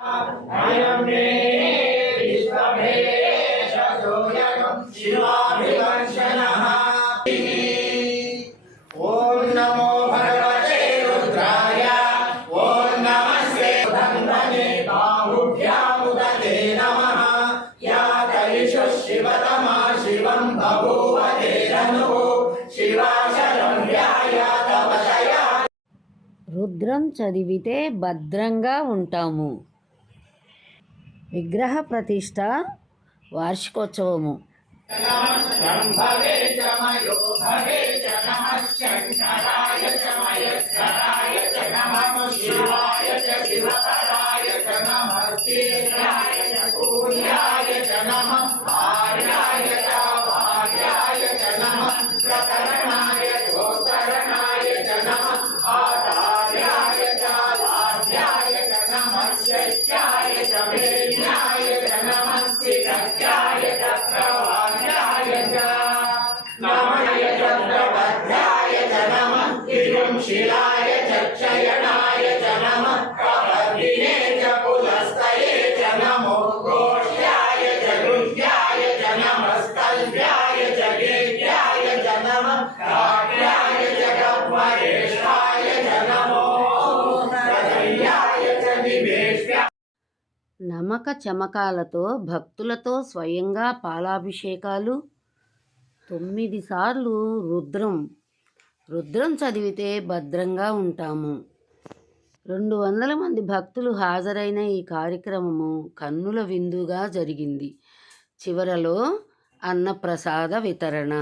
अयं मे विश्वभेषजोऽयं शिवाभिवर्षणः। ॐ नमो भगवते रुद्राय। ॐ नमस्ते धन्वने बाहुभ्यामुदते नमः। या कलिषु शिवतमा शिवं बभूव तेरनुः शिवा शरण्या। రుద్రం చదివితే భద్రంగా ఉంటాము. విగ్రహ ప్రతిష్ట వార్షికోత్సవము. शिलाय चक्षयणाय च नमः। प्रवर्धिने च पुलस्तये च नमो। गोष्ठ्याय च गृह्याय च नमस्तल्भ्याय च गेह्याय च नमः। काट्याय च गह्वरेष्ठाय च नमो। प्रदय्याय च निवेश्या। నమక చమకాలతో భక్తులతో స్వయంగా పాలాభిషేకాలు. 9 సార్లు రుద్రం చదివితే భద్రంగా ఉంటాము. 200 మంది భక్తులు హాజరైన ఈ కార్యక్రమము కన్నుల విందుగా జరిగింది. చివరలో అన్నప్రసాద వితరణ.